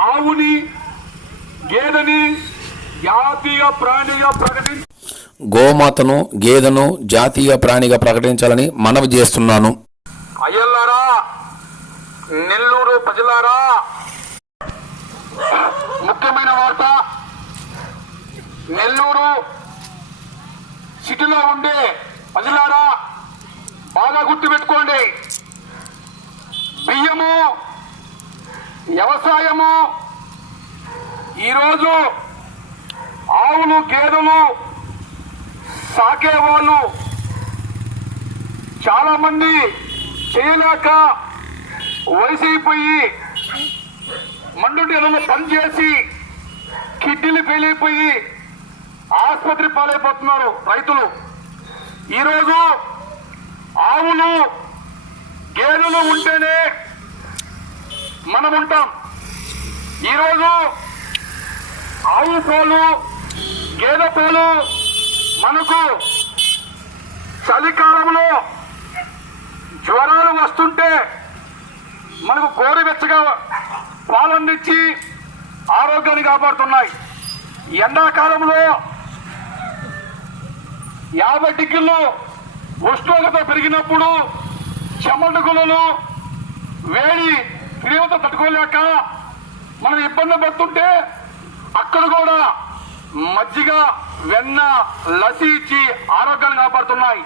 ఆవుని గేదెని జాతీయ ప్రాణిగా ప్రకటించి గోమాతను గేదెను జాతీయ ప్రాణిగా ప్రకటించాలని మనవి చేస్తున్నాను. అయ్యల్లారా నెల్లూరు ప్రజలారా ముఖ్యమైన వార్త నెల్లూరు సిటీలో ఉండే ప్రజలారా బాగా గుర్తుపెట్టుకోండి. బియ్యము వ్యవసాయము ఈరోజు ఆవులు గేదెలు సాకేవాళ్ళు చాలామంది చేయలేక వయసైపోయి అయిపోయి మండు పనిచేసి కిడ్నీలు ఫెయిల్ అయిపోయి ఆసుపత్రి పాలైపోతున్నారు రైతులు. ఈరోజు ఆవులు గేదెలు ఉంటేనే మనం ఉంటాం. ఈరోజు ఆవు పాలు గేదె పాలు మనకు చలికాలంలో జ్వరాలు వస్తుంటే మనకు గోరువెచ్చగా పాలందించి ఆరోగ్యాన్ని కాపాడుతున్నాయి. ఎండాకాలంలో యాభై డిగ్రీలు ఉష్ణోగ్రత పెరిగినప్పుడు చెమటగులలు వేడి తీవ్రత తట్టుకోలేక మనం ఇబ్బంది పడుతుంటే అక్కడ కూడా మజ్జిగ వెన్న లసి ఇచ్చి ఆరోగ్యాలు కాపాడుతున్నాయి.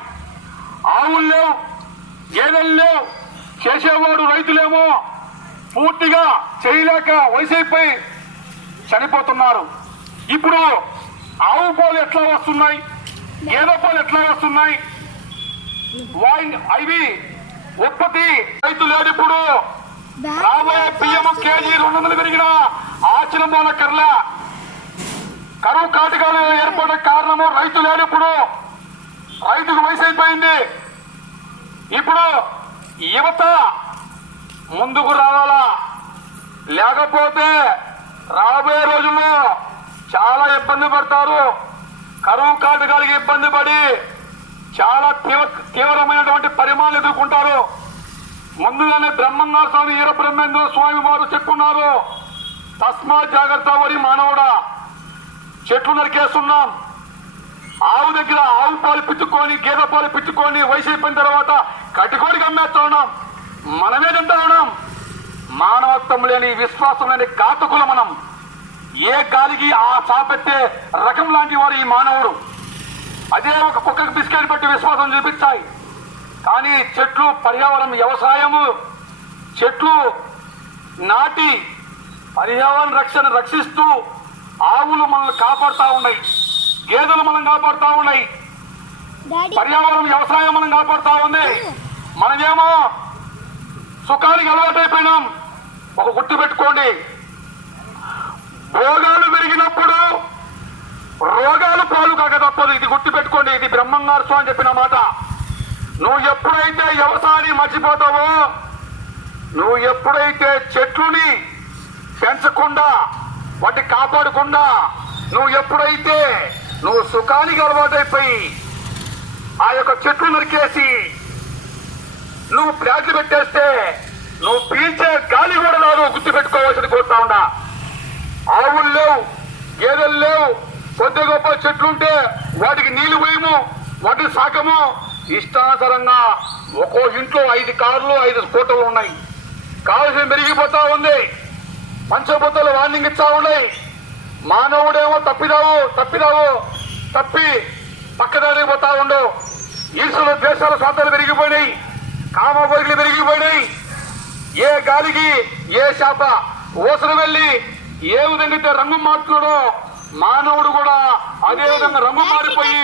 ఆవులు లేవు గేదెలు లేవు చేసేవాడు రైతులేమో పూర్తిగా చేయలేక వయసైపోయి చనిపోతున్నారు. ఇప్పుడు ఆవు పాలు ఎట్లా వస్తున్నాయి? గేదె పాలు ఎట్లా వస్తున్నాయి? వాయి అవి ఉత్పత్తి రైతు లేడు ఇప్పుడు రాబోయే బియ్యము కేజీ రెండు వందలు పెరిగిన ఆచరణ కర్ల కరువు కాటకాలు ఏర్పడే కారణము రైతు లేడు ఇప్పుడు రైతుకు వయసు అయిపోయింది. ఇప్పుడు యువత ముందుకు రావాలా? లేకపోతే రాబోయే రోజుల్లో చాలా ఇబ్బంది పడతారు. కరువు కాటకాలకి ఇబ్బంది పడి చాలా తీవ్ర తీవ్రమైనటువంటి పరిమాణాలు ఎదుర్కొంటారు. ముందుగానే బ్రహ్మన్నార స్వామి ఈర బ్రహ్మేంద్ర స్వామి వారు చెప్పున్నారు. తస్మా జాగ్రత్త వరి మానవుడా. చెట్లు నరికేస్తున్నాం. ఆవు దగ్గర ఆవు పాలు పిచ్చుకొని గేదె పాలు పిచ్చుకొని వయసు అయిపోయిన తర్వాత కటికోడికి అమ్మేస్తా ఉన్నాం. మనమే తింటా ఉన్నాం. మానవత్వం లేని విశ్వాసం లేని కాతకుల మనం. ఏ గాలికి ఆ చాపెత్తే రకం లాంటి వాడు ఈ మానవుడు. అదే ఒక కుక్కకు బిస్కెట్ పెట్టి విశ్వాసం చూపించాయి. కానీ చెట్లు పర్యావరణం వ్యవసాయము. చెట్లు నాటి పర్యావరణ రక్షణ రక్షిస్తూ ఆవులు మనల్ని కాపాడుతా ఉన్నాయి. గేదెలు మనం కాపాడుతా ఉన్నాయి. పర్యావరణం వ్యవసాయం మనం కాపాడుతా ఉంది. మనమేమో సుఖానికి అలవాటైపోయినాం. ఒక గుర్తు పెట్టుకోండి. భోగాలు పెరిగినప్పుడు రోగాలు పాలు కాక తప్పదు. ఇది గుర్తు పెట్టుకోండి. ఇది బ్రహ్మంగారు స్వామి చెప్పిన మాట. నువ్వు ఎప్పుడైతే వ్యవసాయాన్ని మర్చిపోతావో నువ్వు ఎప్పుడైతే చెట్లుని పెంచకుండా వాటి కాపాడకుండా నువ్వు ఎప్పుడైతే నువ్వు సుఖానికి అలవాటైపోయి ఆ యొక్క చెట్లు నరికేసి నువ్వు ప్లాట్లు పెట్టేస్తే నువ్వు పీల్చే గాలి కూడా రాదు గుర్తు పెట్టుకోవాల్సింది కోరుతా ఉండా ఆవులు లేవు గేదెలు లేవు కొద్ది గొప్ప చెట్లు ఉంటే వాటికి నీళ్ళు పోయము వాటిని సాకము ఇష్టానుసరంగా ఒక్కో ఇంట్లో ఐదు కార్లు ఐదు స్కూటర్లు ఉన్నాయి. కాలుష్యం పెరిగిపోతా ఉంది. పంచభూతాలు వార్నింగ్ ఇస్తా ఉన్నాయి. మానవుడేమో తప్పిదావు తప్పిదావు తప్పి పక్కదారి పోతా ఉండు. ఈసులు దేశాల స్వార్థాలు పెరిగిపోయినాయి. కామకోరికలు పెరిగిపోయినాయి. ఏ గాలికి ఏ శాప ఓసలు వెళ్ళి ఏ విధంగా రంగు మారుతున్నాడో మానవుడు కూడా అదే విధంగా రంగు మారిపోయి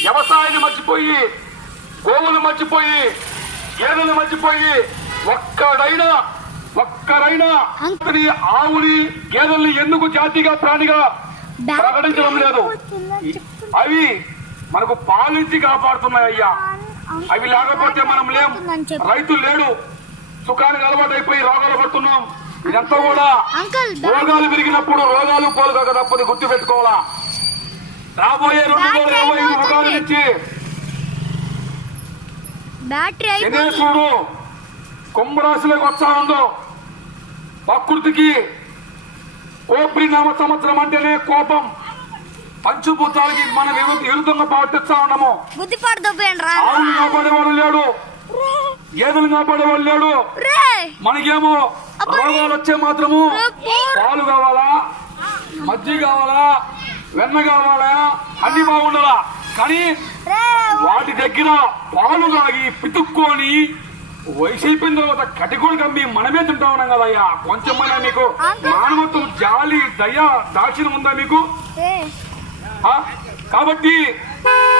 వ్యవసాయాన్ని మర్చిపోయి గోవులు మర్చిపోయి గేదెలు మర్చిపోయి ఒక్కడైనా ఒక్కరైనా అతని ఆవుని గేదెల్ని ఎందుకు జాతిగా ప్రాణిగా ప్రకటించడం లేదు? అవి మనకు పాలించి కాపాడుతున్నాయి అయ్యా అవి లేకపోతే మనం లేం. రైతులు లేడు. సుఖానికి అలవాటు అయిపోయి రోగాలు పడుతున్నాం. ఇదంతా కూడా రోగాలు పెరిగినప్పుడు రోగాలు పోలుగా తప్పని గుర్తు పెట్టుకోవాలా రాబోయే రెండు వేల ఇరవై నుంచి శనేశ్వరుడు కుంభరాశిలోకి వచ్చా ఉందో? ప్రకృతికి కోప్రి నామ సంవత్సరం అంటేనే కోపం. పంచుభూతాలకి మనం విరు- విరుద్ధంగా ప్రవర్తిస్తా ఉన్నాము? ఆవులు కాపాడేవాడు లేడు. గేదెలు కాపాడేవాడు లేడు. మనకేమో. రోగాలు వచ్చే మాత్రము. పాలు కావాలా? మజ్జిగ కావాలా? వెన్న కావాలా అన్ని బాగుండాలా? కానీ వాటి దగ్గర పాలు తాగి పితుక్కొని వయసు అయిపోయిన తర్వాత కటికోడు కమ్మి మనమే తింటా ఉన్నాం కదయ్యా. కొంచెమైనా మీకు. మానవత్వం జాలి దయ దాక్షిణం ఉందా మీకు? కాబట్టి